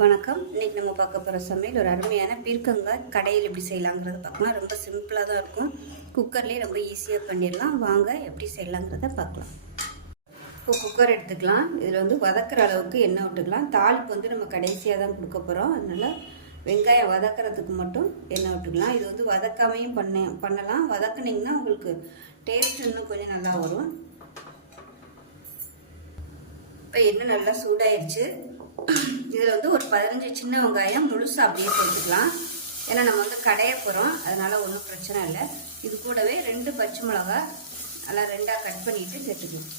வணக்கம். இன்னைக்கு நம்ம பார்க்க போகிற சமையல் ஒரு அருமையான பீர்க்கங்காய் கடையில் எப்படி செய்யலாங்கிறத பார்க்கலாம். ரொம்ப சிம்பிளாக தான் இருக்கும். குக்கர்லேயே ரொம்ப ஈஸியாக பண்ணிடலாம். வாங்க எப்படி செய்யலாங்கிறத பார்க்கலாம். இப்போ குக்கர் எடுத்துக்கலாம். இதில் வந்து வதக்கிற அளவுக்கு எண்ணெய் விட்டுக்கலாம். தாளிப்பு வந்து நம்ம கடைசியாக தான் கொடுக்க போகிறோம் அதனால் வெங்காயம் வதக்கிறதுக்கு மட்டும் எண்ணெய் விட்டுக்கலாம். இது வந்து வதக்காமையும் பண்ண பண்ணலாம். வதக்குனிங்கன்னா உங்களுக்கு டேஸ்ட் இன்னும் கொஞ்சம் நல்லா வரும். இப்போ எண்ணெய் நல்லா சூடாயிருச்சு. இதில் வந்து ஒரு பதினஞ்சு சின்ன வெங்காயம் முழுசாக அப்படியே போட்டுக்கலாம். ஏன்னா நம்ம வந்து கடைய போகிறோம் அதனால் ஒன்றும் பிரச்சனை இல்லை. இது கூடவே ரெண்டு பச்சை மிளகா நல்லா ரெண்டாக கட் பண்ணிவிட்டு சேர்த்துக்கலாம்.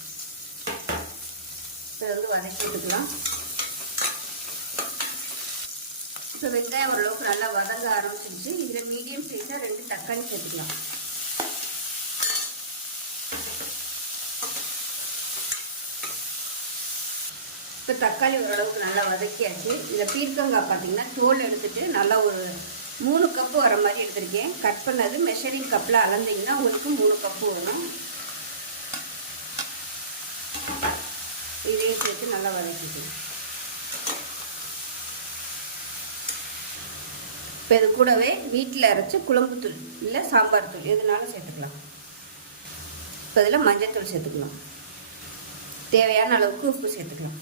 இதை வந்து வதக்கி விட்டுக்கலாம் இப்போ வெங்காயம் ஓரளவுக்கு நல்லா வதங்க ஆரம்பிச்சிருச்சு. இதில் மீடியம் சைஸாக ரெண்டு தக்காளி சேர்த்துக்கலாம். இப்போ தக்காளி ஓரளவுக்கு நல்லா வதக்கியாச்சு. இதில் பீர்க்கங்காய் பார்த்தீங்கன்னா தோல் எடுத்துகிட்டு நல்லா ஒரு மூணு கப்பு வர மாதிரி எடுத்திருக்கேன். கட் பண்ணது மெஷரிங் கப்பில் அளந்தீங்கன்னா உங்களுக்கு மூணு கப்பு வரும். இதையும் சேர்த்து நல்லா வதக்கிக்கணும். இப்போ இது கூடவே வீட்டில் அரைச்சி குழம்புத்தூள் இல்லை சாம்பார் தூள் எதுனாலும் சேர்த்துக்கலாம். இப்போ இதில் மஞ்சத்தூள் சேர்த்துக்கலாம். தேவையான அளவுக்கு உப்பு சேர்த்துக்கலாம்.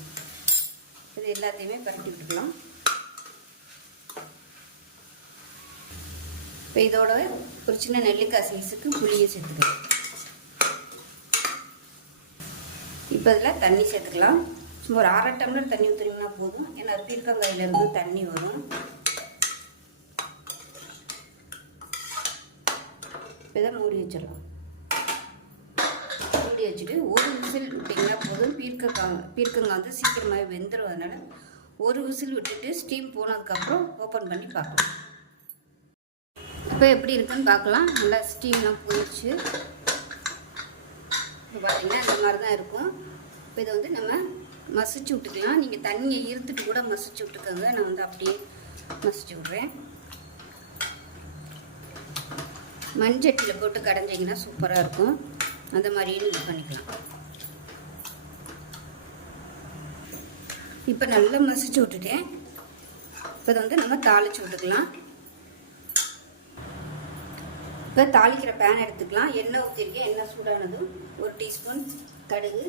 இது எல்லாத்தையுமே பரட்டி விட்டுக்கலாம். இப்போ இதோட ஒரு சின்ன நெல்லிக்காய் சைஸுக்கு புளியை சேர்த்துக்கலாம். இப்போ இதில் தண்ணி சேர்த்துக்கலாம். சும்மா ஒரு அரை டம்ளர் தண்ணி ஊற்றுனீங்கன்னா போதும். ஏன்னா பீர்க்கங்காயிலேருந்து தண்ணி வரும். இப்போ இதை மூடி வச்சிடலாம். மூடி வச்சுட்டு ஒரு விசில் விட்டிங்கன்னா போதும். பீர்க்கங்காய் பீர்க்கங்காய் வந்து சீக்கிரமாகவே வெந்துடும் அதனால் ஒரு விசில் விட்டுட்டு ஸ்டீம் போனதுக்கப்புறம் ஓப்பன் பண்ணி பார்க்கலாம். இப்போ எப்படி இருக்குன்னு பார்க்கலாம். நல்லா ஸ்டீம்லாம் போயிடுச்சு. இப்போ பார்த்தீங்கன்னா இந்த மாதிரி தான் இருக்கும். இப்போ இதை வந்து நம்ம மசிச்சு விட்டுக்கலாம். நீங்கள் தண்ணியை இருந்துட்டு கூட மசிச்சு விட்டுக்கோங்க. நான் வந்து அப்படியே மசிச்சு விட்றேன். மண்சட்டியில் போட்டு கடைஞ்சிங்கன்னா சூப்பராக இருக்கும். அந்த மாதிரியே நீங்கள் பண்ணிக்கலாம். இப்போ நல்லா மசிச்சு விட்டுட்டேன். இப்போ வந்து நம்ம தாளித்து விட்டுக்கலாம். இப்போ தாளிக்கிற பேன் எடுத்துக்கலாம். எண்ணெய் ஊற்றிருக்கேன் எண்ணெய் சூடானதும் ஒரு டீஸ்பூன் கடுகு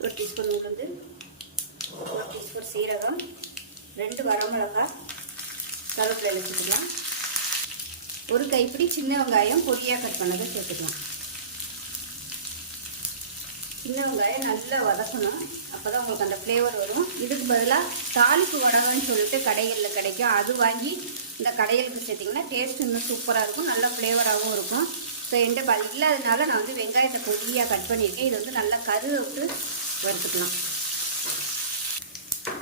ஒரு டீஸ்பூன் உளுந்து ஒரு டீஸ்பூன் சீரகம் ரெண்டு வரமிளகாய் கருவேப்பிலை வச்சுக்கலாம் ஒரு கைப்பிடி சின்ன வெங்காயம் பொடியாக கட் பண்ணதை சேர்த்துக்கலாம். சின்ன வெங்காயம் நல்லா வதக்கணும். அப்போ தான் உங்களுக்கு அந்த ஃப்ளேவர் வரும். இதுக்கு பதிலாக தாளிப்பு வடகம்னு சொல்லிட்டு கடைகளில் கிடைக்கும். அது வாங்கி இந்த கடைகளுக்கு சேர்த்திங்கன்னா டேஸ்ட் இன்னும் சூப்பராக இருக்கும். நல்ல ஃப்ளேவராகவும் இருக்கும். ஸோ என்கிட்ட ப இல்லாதனால நான் வந்து வெங்காயத்தை பொடியாக கட் பண்ணியிருக்கேன். இது வந்து நல்லா கருவை விட்டு வறுத்துக்கலாம்.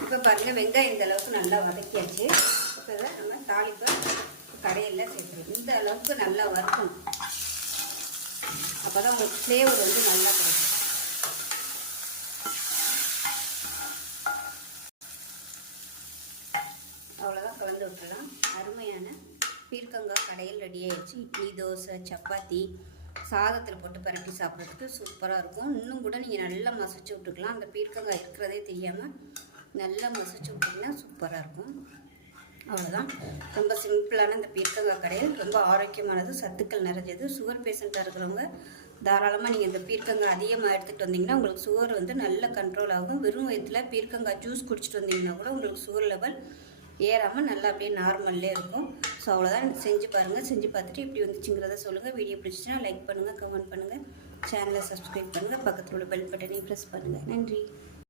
இப்போ பாருங்கள் வெங்காயம் இந்த அளவுக்கு நல்லா வதக்கியாச்சு. இப்போ இதை நம்ம தாளிப்பை கடையில் சேர்த்துருக்கோம் இந்த அளவுக்கு நல்லா வறுக்கணும். அப்போ தான் உங்களுக்கு ஃப்ளேவர் வந்து நல்லா கிடைக்கும் அவ்வளோதான் கலந்து விட்டுலாம் அருமையான பீர்க்கங்காய் கடையில் ரெடி ஆயிடுச்சு. இட்லி தோசை சப்பாத்தி சாதத்தில் போட்டு பரட்டி சாப்பிட்றதுக்கு சூப்பராக இருக்கும். இன்னும் கூட நீங்கள் நல்லா மசிச்சு விட்டுக்கலாம். அந்த பீர்க்கங்காய் இருக்கிறதே தெரியாமல் நல்லா மசிச்சு விட்டிங்கன்னா சூப்பராக இருக்கும். அவ்வளோதான் ரொம்ப சிம்பிளான இந்த பீர்க்கங்காய் கடையில் ரொம்ப ஆரோக்கியமானது சத்துக்கள் நிறைஞ்சது. சுகர் பேஷண்ட்டாக இருக்கிறவங்க தாராளமாக நீங்கள் இந்த பீர்க்கங்காய் அதிகமாக எடுத்துகிட்டு வந்தீங்கன்னா உங்களுக்கு சுகர் வந்து நல்ல கண்ட்ரோல் ஆகும். வெறும் வயிற்றில் பீர்க்கங்காய் ஜூஸ் குடிச்சிட்டு வந்தீங்கன்னா கூட உங்களுக்கு சுகர் லெவல் ஏறாமல் நல்லா அப்படியே நார்மல்லே இருக்கும். ஸோ அவ்வளோதான் செஞ்சு பாருங்கள் செஞ்சு பார்த்துட்டு இப்படி வந்துச்சுங்கிறத சொல்லுங்கள் வீடியோ பிடிச்சிச்சுன்னா லைக் பண்ணுங்கள் கமெண்ட் பண்ணுங்கள் சேனலை சப்ஸ்கிரைப் பண்ணுங்கள் பக்கத்தில் உள்ள பெல் பட்டனையும் ப்ரெஸ் பண்ணுங்கள் நன்றி.